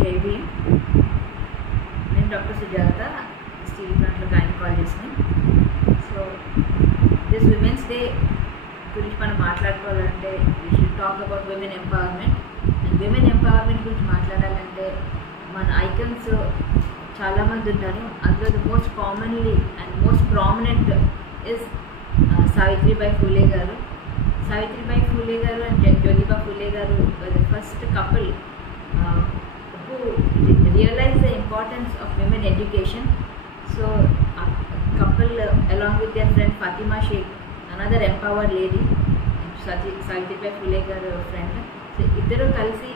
JV. నేను డాక్టర్ సుజాత స్టీల్ ప్లాంట్లో గైనకాలజిస్ట్ని. సో దిస్ విమెన్స్ డే గురించి మనం మాట్లాడుకోవాలంటే we should talk about women empowerment. And women empowerment గురించి మాట్లాడాలంటే మన ఐకన్స్ చాలామంది ఉంటారు. అందులో the most commonly and most prominent is Savitribai Phule గారు. సావిత్రిబాయి ఫూలే గారు అండ్ జ్యోతిబా ఫూలే గారు were the first couple who realized the importance of women education. So a couple along with their friend Fatima Sheikh, another empowered lady, Savitribai Phule గారు ఫ్రెండ్. సో ఇద్దరు కలిసి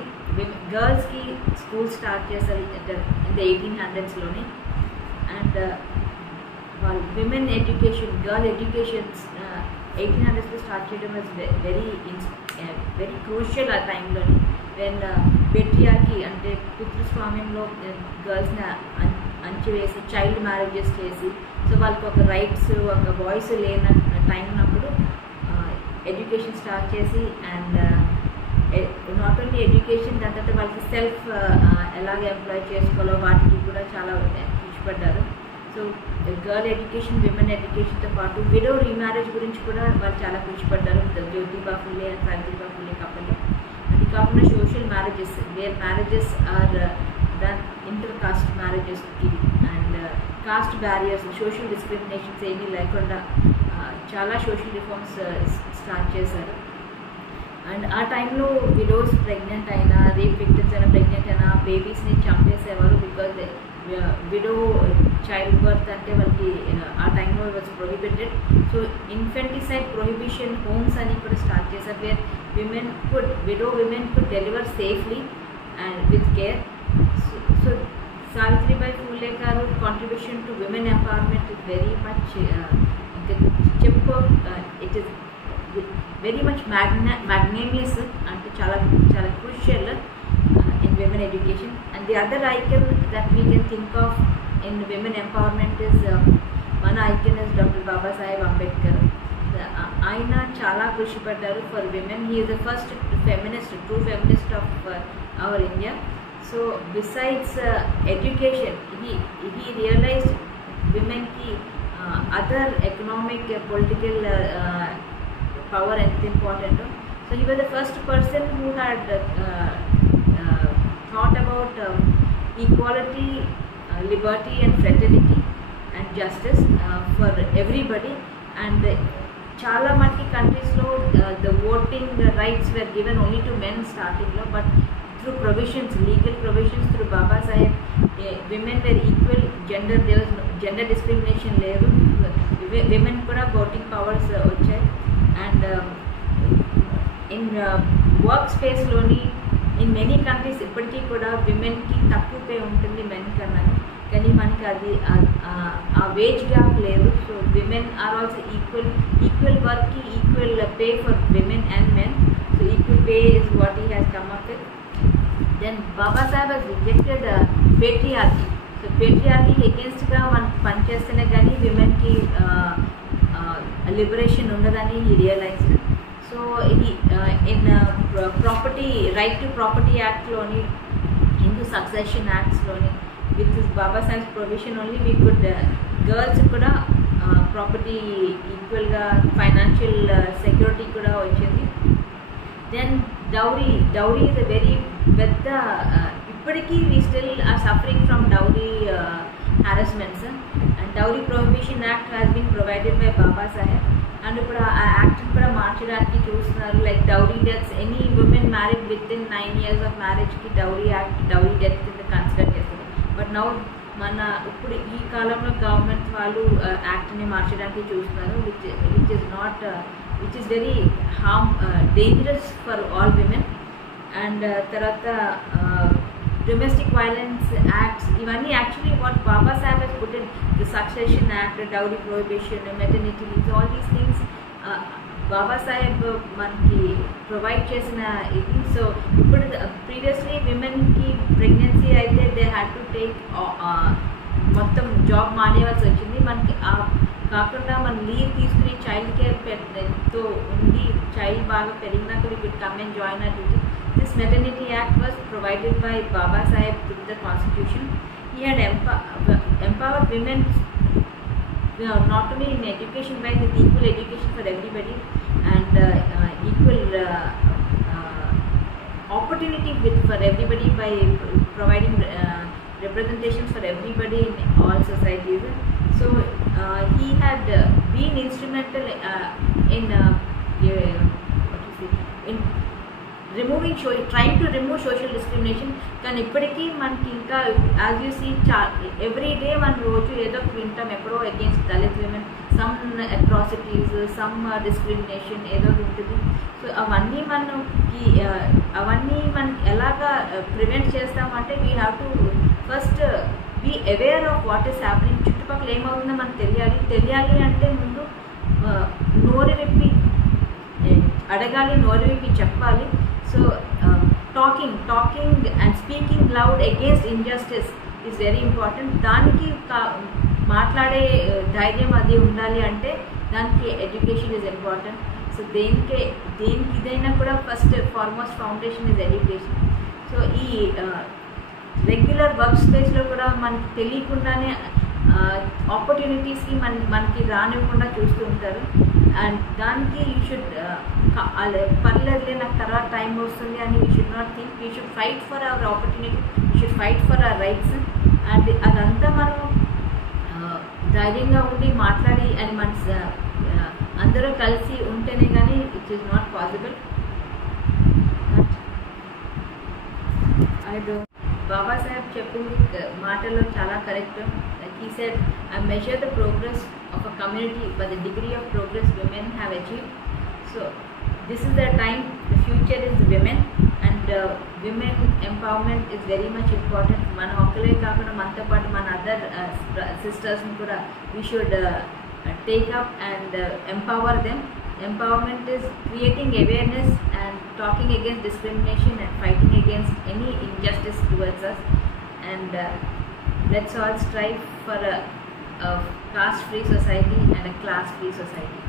గర్ల్స్కి school start చేశారు in the 1800s. And వాళ్ళు women education, girl educations 1800s start చేయడం was very crucial ఆ టైంలోని. వెన్ పెట్రియార్కీ అంటే పితృస్వామ్యంలో గర్ల్స్ని అంచివేసి చైల్డ్ మ్యారేజెస్ చేసి, సో వాళ్ళకి ఒక రైట్స్, ఒక వాయిస్ లేని టైం ఉన్నప్పుడు ఎడ్యుకేషన్ స్టార్ట్ చేసి, అండ్ నాట్ ఓన్లీ ఎడ్యుకేషన్, దాని తర్వాత వాళ్ళకి సెల్ఫ్ ఎలాగ ఎంప్లాయ్ చేసుకోవాలో వాటికి కూడా చాలా ఇష్టపడ్డారు. సో గర్ల్ ఎడ్యుకేషన్, విమెన్ ఎడ్యుకేషన్తో పాటు విడో రీమ్యారేజ్ గురించి కూడా వాళ్ళు చాలా కృషిపడ్డారు. Jyotiba Phule and Savitriba Phule couple. అది కాకుండా social marriages, there marriages are done inter caste మ్యారేజెస్కి, and caste barriers, social discriminations ఏమీ లేకుండా చాలా సోషల్ రిఫార్మ్స్ స్టార్ట్ చేశారు. అండ్ ఆ టైంలో విడోస్ ప్రెగ్నెంట్ అయినా, రేప్ విక్టిమ్స్ అయినా ప్రెగ్నెంట్ అయినా బేబీస్ని చంపేసేవారు. బికాజ్ విడో చైల్డ్ బర్త్ అంటే వాళ్ళకి ఆ టైంలో వాజ్ ప్రొహిబిటెడ్. సో ఇన్ఫెంటిసైడ్ ప్రొహిబిషన్ హోమ్స్ అని కూడా స్టార్ట్ చేశారు, where widow women could deliver safely and with care. So Savitribai Phule garu contribution to women empowerment is very much it is very much magnanimous అంటే చాలా చాలా crucial in women education. And the other icon that we can think of in women empowerment is మన icon is Dr. Babasaheb Ambedkar. ఆయన చాలా కృషి పడ్డారు for women. He is the first feminist, true feminist of our India. So besides education, he realized విమెన్కి other economic, political power ఎంత important. So he was the first person who had thought about equality, liberty and fraternity and justice for everybody. And చాలా మనకి కంట్రీస్లో the voting rights were given only to men starting లో, but through provisions, legal provisions through Baba Saheb, women were equal. There was gender discrimination లేదు, women కూడా voting powers వచ్చాయి. And in work స్పేస్లోని in many countries ఇప్పటికీ కూడా విమెన్కి తక్కువ పే ఉంటుంది మెన్ కన్నా, కానీ మనకి అది ఆ వేజ్ గ్యాప్ లేదు. So women are also equal వర్క్కి equal pay for women and men. So equal pay is what he has come up with. Then Baba Saheb has rejected patriarchy. So పేట్రియార్కీకి ఎగెన్స్ట్గా మనం పనిచేస్తేనే కానీ విమెన్కి లిబరేషన్ ఉండదని హీ రియలైజ్డ్. సో ఇది in property, right to property యాక్ట్లోని, హిందూ సక్సెషన్ యాక్ట్స్లోని, with Baba Saheb provision only we could girls కూడా ప్రాపర్టీ ఈక్వల్గా, ఫైనాన్షియల్ సెక్యూరిటీ కూడా వచ్చింది. Then dowry is a very పెద్ద, ఇప్పటికీ we still are suffering from dowry harassments. And Dowry Prohibition Act has been provided by Baba Saheb. And ఇప్పుడు ఆ యాక్ట్ కూడా మార్చడానికి చూస్తున్నారు. Like dowry deaths, any women married with in 9 years of మ్యారేజ్కి dowry death కింద కన్సిడర్ చేస్తారు. బట్ నౌ ఇప్పుడు ఈ కాలంలో గవర్నమెంట్ వాళ్ళు యాక్ట్ని మార్చడానికి చూస్తున్నారు, which is very dangerous for all women. And తర్వాత domestic violence acts, ఇవన్నీ actually what Baba Saheb has put in the succession act, dowry prohibition, maternity leave, all these things Baba సాహెబ్ మనకి ప్రొవైడ్ చేసిన ఇది. సో ఇప్పుడు ప్రీవియస్లీ విమెన్కి ప్రెగ్నెన్సీ అయితే దే హ్యాడ్ టు టేక్ మొత్తం జాబ్ మానేవాల్సి వచ్చింది. మనకి కాకుండా మనం లీవ్ తీసుకుని చైల్డ్ కేర్ ఎంతో ఉండి, చైల్డ్ బాగా పెరిగినాక we could come and join our duty. This Maternity Act was provided by Baba Saheb through the Constitution. He had empowered women not only in education wise, with equal education for everybody and equal opportunity for everybody by providing representations for everybody in all societies. So he had been instrumental in trying to remove social discrimination. కానీ ఇప్పటికీ మనకి ఇంకా as you see every day మన రోజు ఏదో వింటాం ఎప్పుడో against Dalit women some atrocities some discrimination ఏదో ఉంటుంది. సో అవన్నీ మనం ఎలాగా ప్రివెంట్ చేస్తామంటే we have to first be aware of what is happening. చుట్టుపక్కల ఏమవుతుందో మనకు తెలియాలి అంటే ముందు నోరు విప్పి అడగాలి, నోరు విప్పి చెప్పాలి. So talking and speaking loud against injustice is very important. దానికి మాట్లాడే ధైర్యం అది ఉండాలి అంటే దానికి ఎడ్యుకేషన్ ఈజ్ ఇంపార్టెంట్. సో దేనికి ఇదైనా కూడా first foremost foundation is education. So ఈ రెగ్యులర్ వర్క్ స్పేస్లో కూడా మనకి తెలియకుండానే ఆపర్చునిటీస్కి మనకి రానివ్వకుండా చూస్తూ ఉంటారు. అండ్ దానికి యూ షుడ్ పర్లేదులే నాకు తర్వాత టైం వస్తుంది అని we should not think. We should fight for hour opportunity, we should fight for hour rights. And అదంతా మనం ధైర్యంగా ఉండి మాట్లాడి అని మన అందరూ కలిసి ఉంటేనే కానీ it is not possible. Baba సాహెబ్ చెప్పింది మాటల్లో చాలా correct. He said, I measure the progress of a community by the degree of progress women have achieved. So this is the time, the future is women, and women empowerment is very much important. Mana okkale kaakunda manto paatu mana other sisters ni kuda we should take up and empower them. Empowerment is creating awareness and talking against discrimination and fighting against any injustice towards us. And let's all strive for a caste-free society and a class-free society.